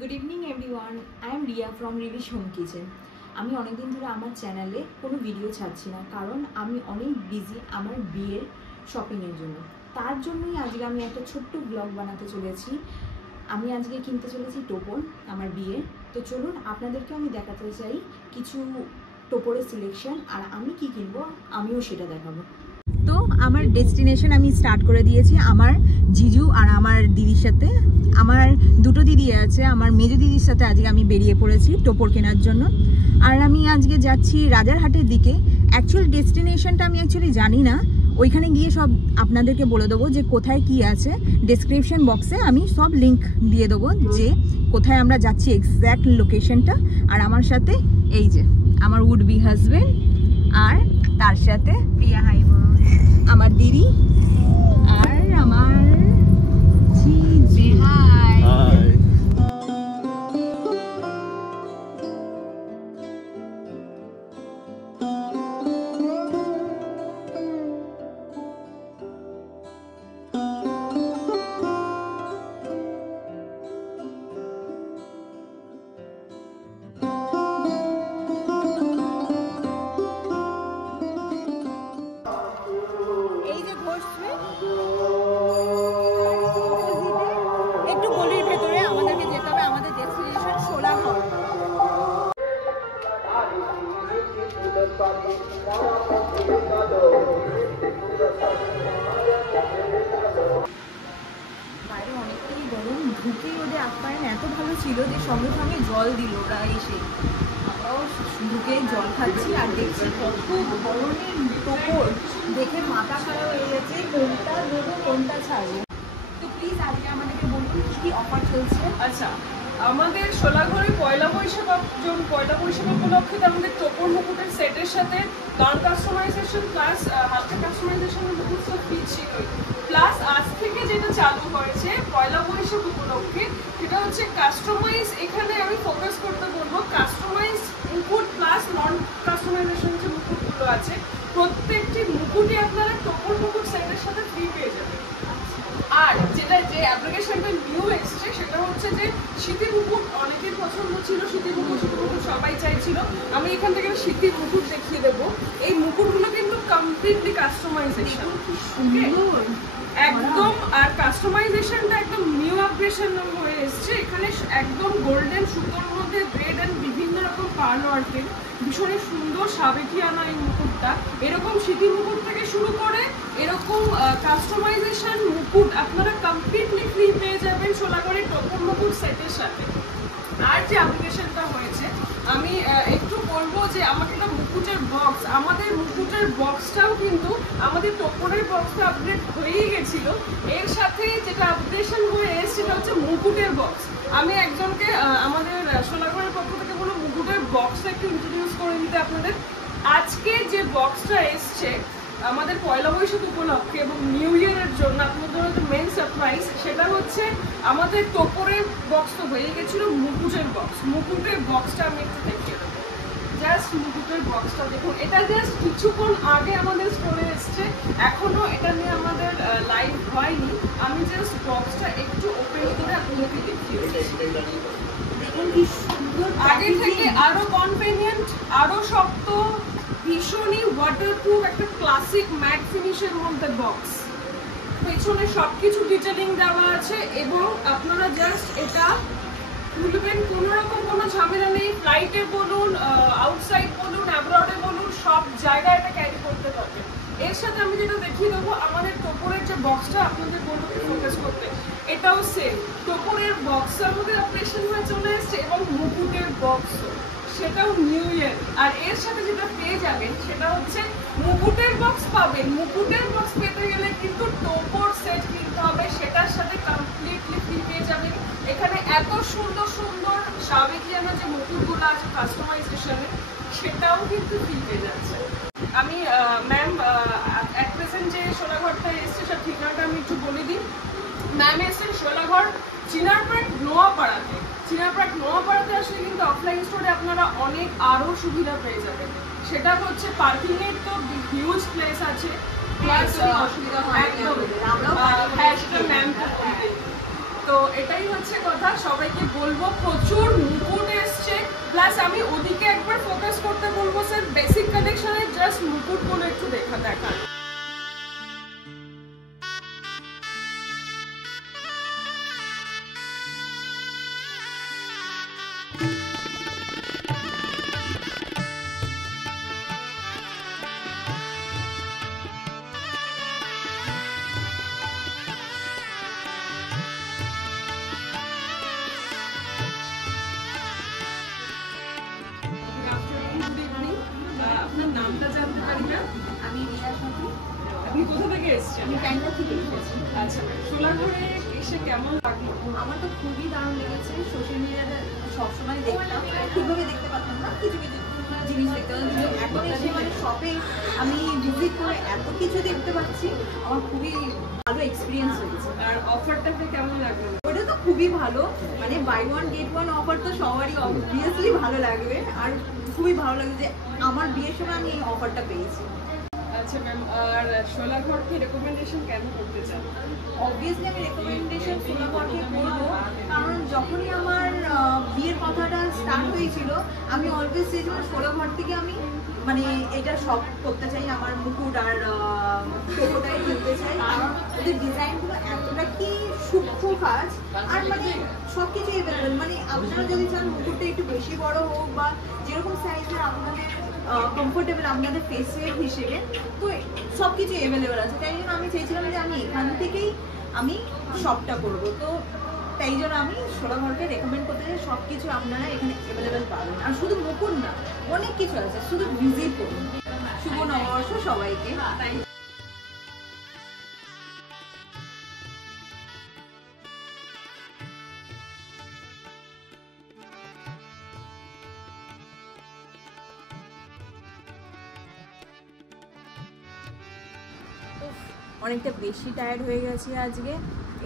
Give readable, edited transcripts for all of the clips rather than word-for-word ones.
Good evening everyone, I am Riya from Rivish home kitchen. আমি অনেকদিন ধরে আমার চ্যানেলে কোনো ভিডিও ছাড়ছি না, কারণ আমি অনেক বিজি আমার বিয়ের শপিংয়ের জন্য। তার জন্যই আজকে আমি একটা ছোট্ট ব্লগ বানাতে চলেছি। আমি আজকে কিনতে চলেছি টোপর আমার বিয়ের। তো চলুন আপনাদেরকে আমি দেখাতে চাই কিছু টোপরের সিলেকশন, আর আমি কি কিনবো আমিও সেটা দেখাবো। তো আমার ডেস্টিনেশন আমি স্টার্ট করে দিয়েছি আমার জিজু আর আমার দিদির সাথে। আমার দুটো দিদি আছে, আমার মেজো দিদির সাথে আজকে আমি বেরিয়ে পড়েছি টোপর কেনার জন্য। আর আমি আজকে যাচ্ছি রাজারহাটের দিকে। অ্যাকচুয়াল ডেস্টিনেশনটা আমি অ্যাকচুয়ালি জানি না, ওইখানে গিয়ে সব আপনাদেরকে বলে দেবো যে কোথায় কি আছে। ডেসক্রিপশন বক্সে আমি সব লিঙ্ক দিয়ে দেবো যে কোথায় আমরা যাচ্ছি, এক্স্যাক্ট লোকেশনটা। আর আমার সাথে এই যে আমার উড বি হাজবেন্ড, আর তার সাথে প্রিয়া হাইব আমার দিদি, আর আমার জিজু। High high. একটু গলির ভেতরে আমাদেরকে যেতে হবে, আমাদের ডেস্টিনেশন সোলাঘর। বাইরে অনেকটাই গরম, ঢুকেই ওদের আপ্যায়ন এত ভালো ছিল যে সঙ্গে সঙ্গে জল দিল ওরা এসে। আমরাও ঢুকে জল খাচ্ছি আর দেখছি কত ধরনের টোপর, দেখে মাথা খারাপ হয়ে গেছে কোনটা দেবো কোনটা ছাড়বো। তো প্লিজ আজকে আমাদেরকে বলুন কি অফার চলছে। আচ্ছা, আমাদের সোলাঘরে পয়লা বৈশাখ উপলক্ষে আমাদের টোপর মুকুটের সেটের সাথে নন কাস্টমাইজেশন প্লাস হালকা কাস্টমাইজেশনের মুকুট তো ফ্রি ছিলই, প্লাস আজ থেকে যেটা চালু হয়েছে পয়লা বৈশাখ উপলক্ষে সেটা হচ্ছে কাস্টমাইজ। এখানে আমি ফোকাস করতে বলবো কাস্টমাইজ মুকুট প্লাস নন কাস্টমাইজেশন যে মুকুটগুলো আছে প্রত্যেকটি মুকুটই আপনারা টোপর মুকুট সেটের সাথে ফ্রি পেয়ে যাবেন। আর যেটা যে অ্যাপ্লিকেশনটা নিউ এসছে সেটা হচ্ছে যে শীতের মুকুট অনেকের পছন্দ ছিল, শীতের মুকুট সবাই চাইছিল। আমি এখান থেকে শীতের মুকুট দেখিয়ে দেবো। এই মুকুটগুলো কিন্তু কমপ্লিটলি কাস্টমাইজেশন, একদম। আর কাস্টমাইজেশনটা একদম নিউ আপগ্রেশন হয়ে এসছে। এখানে একদম গোল্ডেন সুতোর মধ্যে রেড অ্যান্ড বিভিন্ন রকম পার্ল ওয়ার্কের ভীষণই সুন্দর সাবেকিয়ানা এই মুকুটটা। এরকম শীতের মুকুট থেকে শুরু করে এরকম কাস্টমাইজেশন মুকুট আপনারা কমপ্লিটলি ফ্রি পেয়ে যাবেন সোলাঘরের টোপর মুকুট সেটের সাথে। আর যে অ্যাপ্লিকেশনটা হয়েছে আমি একটু বলবো যে আমাকে একটা মুকুটের বক্স, আমাদের মুকুটের বক্সটাও কিন্তু আমাদের টোপরের বক্সটা আপডেট হয়েই গেছিল। এর সাথে যেটা আপডেশন হয়ে এসছে সেটা হচ্ছে মুকুটের বক্স। আমি একজনকে আমাদের সোলাঘরের পক্ষ থেকে বলবো মুকুটের বক্সটা একটু ইন্ট্রোডিউস করে দিতে আপনাদের। আজকে যে বক্সটা এসছে আমাদের পয়লা বৈশাখ উপলক্ষে এবং নিউ ইয়ারের জন্য আপনাদের হচ্ছে মেন সারপ্রাইজ, সেটা হচ্ছে আমাদের টোপরের বক্স তো হয়ে গেছিল, মুকুটের বক্স। মুকুটের বক্সটা আমি একটু দেখিয়ে দেবো। জাস্ট মুকুটের বক্সটা দেখুন, এটা জাস্ট কিছুক্ষণ আগে আমাদের স্টোরে এসছে, এখনো এটা নিয়ে আমাদের লাইভ হয়নি। আমি জাস্ট বক্সটা একটু ওপেন করে আপনাদেরকে দেখিয়ে দিচ্ছি। দেখুন কি সুন্দর, আগে থেকে আরো কনভেনিয়েন্ট, আরো শক্ত, ভীষণই ওয়াটারপ্রুফ একটা ক্লাসিক ম্যাট ফিনিশের মধ্যে বক্স। পেছনে সবকিছু ডিটেলিং দেওয়া আছে এবং আপনারা জাস্ট এটা খুলবেন, কোনো রকম কোনো ঝামেলা নেই। ফ্লাইটে বলুন, আউটসাইড বলুন, অ্যাব্রডে বলুন, সব জায়গায় এটা ক্যারি করতে পারবেন। এর সাথে আমি যেটা দেখিয়ে দেবো আমাদের টোপরের যে বক্সটা আপনাদের বলবো ফোকাস করতে, এটাও সেম টোপরের বক্সের মধ্যে অপারেশন হয়ে চলে এসছে এবং মুকুটের বক্সও সেটাও নিউ ইয়ার। আর এর সাথে যেটা পেয়ে যাবেন সেটা হচ্ছে মুকুটের বক্স পাবেন। মুকুটের বক্স পেতে গেলে কিন্তু টোপর সেট কিনতে হবে, সেটার সাথে কমপ্লিটলি ফ্রি পেয়ে যাবেন। এখানে এত সুন্দর সুন্দর সাবেকিয়ানা যে মুকুটগুলো আছে কাস্টমাইজেশনে সেটাও কিন্তু ফ্রি পেয়ে যাচ্ছে। আমি ম্যাম অ্যাট প্রেজেন্ট যে সোলাঘরটা এসছে সব ঠিকানাটা আমি একটু বলে দিই। ম্যাম এসছেন সোলাঘর চিনারপাট নোয়াপাড়াতে। চিনারপাট নোয়াপাড়াতে আসলে কিন্তু অফলাইন স্টোরে আপনারা অনেক আরও সুবিধা পেয়ে যাবেন। সেটা হচ্ছে পার্কিং এর তো হিউজ প্লেস আছে, প্লাস অসুবিধা হয় একদম। হ্যাঁ, সেটা ম্যাম তো এটাই হচ্ছে কথা, সবাইকে বলবো প্রচুর মুকুট এসছে, প্লাস আমি ওদিকে একবার ফোকাস করতে বলবো স্যার, বেসিক কালেকশনের জাস্ট মুকুটগুলো একটু দেখান। আপনার নামটা জানতে পারি না? আমি রিয়া সাথী। আপনি কোথা থেকে এসেছেন? আমি ব্যাঙ্গালোর থেকে এসেছি। আচ্ছা, সোলারঘরে এসে কেমন লাগলো? আমার তো খুবই দারুণ লেগেছে। সোশ্যাল মিডিয়াতে সবসময় দেখতাম, ঠিকভাবে দেখতে পারতাম না, কিছু কিছু জিনিস দেখতে পারতাম, কিন্তু এখন এসে মানে শপে আমি ভিজিট করে এত কিছু দেখতে পাচ্ছি, আমার খুবই ভালো এক্সপিরিয়েন্স হয়েছে। আর অফারটাকে কেমন লাগলো? ওটা তো খুবই ভালো, মানে buy one get one offer তো সবারই অবভিয়াসলি ভালো লাগবে, আর খুবই ভালো লাগে যে আমার বিয়ের সময় আমি এই অফারটা পেয়েছি। আচ্ছা ম্যাম, আর সোলারঘরকে রেকমেন্ডেশন কেন করতে চান? অবভিয়াসলি আমি রেকমেন্ডেশন সোলারঘরকে করবো, কারণ যখনই আমার বিয়ের কথাটা স্টার্ট হয়েছিল, আমি অলওয়েজ সেই জন্য সোলারঘর থেকে আমি মানে এটা সব করতে চাই, আমার মুকুট আর টোটোটাই কিনতে চাই, কারণ ওদের ডিজাইনগুলো এতটা কি সূক্ষ্ম কাজ, আর মানে সব কিছু এভেলেবেল, মানে আপনারা যদি চান মুকুটটা একটু বেশি বড় হোক বা যেরকম সাইজের আপনাদের কমফোর্টেবল আপনাদের ফেসের হিসেবে, তো সব কিছু এভেলেবেল আছে। তাই জন্য আমি চেয়েছিলাম যে আমি এখান থেকেই আমি শপটা করবো, তো তাই জন্য আমি সোলারঘরকে রেকমেন্ড করতে চাই, সব কিছু আপনারা এখানে অ্যাভেলেবেল পাবেন। আর শুধু মুকুট না, অনেক কিছু আছে, শুধু ভিজিট করুন। শুভ নববর্ষ সবাইকে। অনেকটা বেশি টায়ার্ড হয়ে গেছি আজকে।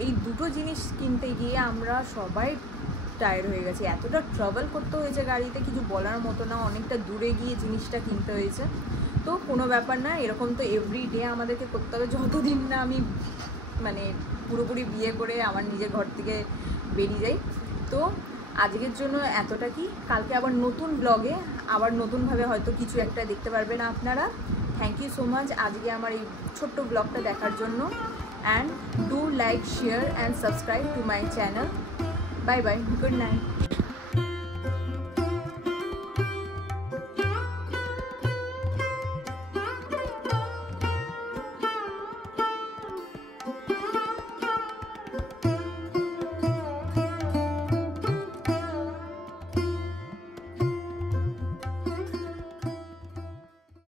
এই দুটো জিনিস কিনতে গিয়ে আমরা সবাই টায়ার্ড হয়ে গেছি, এতটা ট্রাভেল করতে হয়েছে গাড়িতে, কিছু বলার মতো না, অনেকটা দূরে গিয়ে জিনিসটা কিনতে হয়েছে। তো কোনো ব্যাপার না, এরকম তো এভরি ডে আমাদেরকে করতে হবে, যতদিন না আমি মানে পুরোপুরি বিয়ে করে আমার নিজের ঘর থেকে বেরিয়ে যাই। তো আজকের জন্য এতটা কি, কালকে আবার নতুন ব্লগে আবার নতুনভাবে হয়তো কিছু একটা দেখতে পারবেন আপনারা। থ্যাংক ইউ সো মাচ আজকে আমার এই ছোট্ট ব্লগটা দেখার জন্য, and do like, share and subscribe to my channel. Bye bye, good night.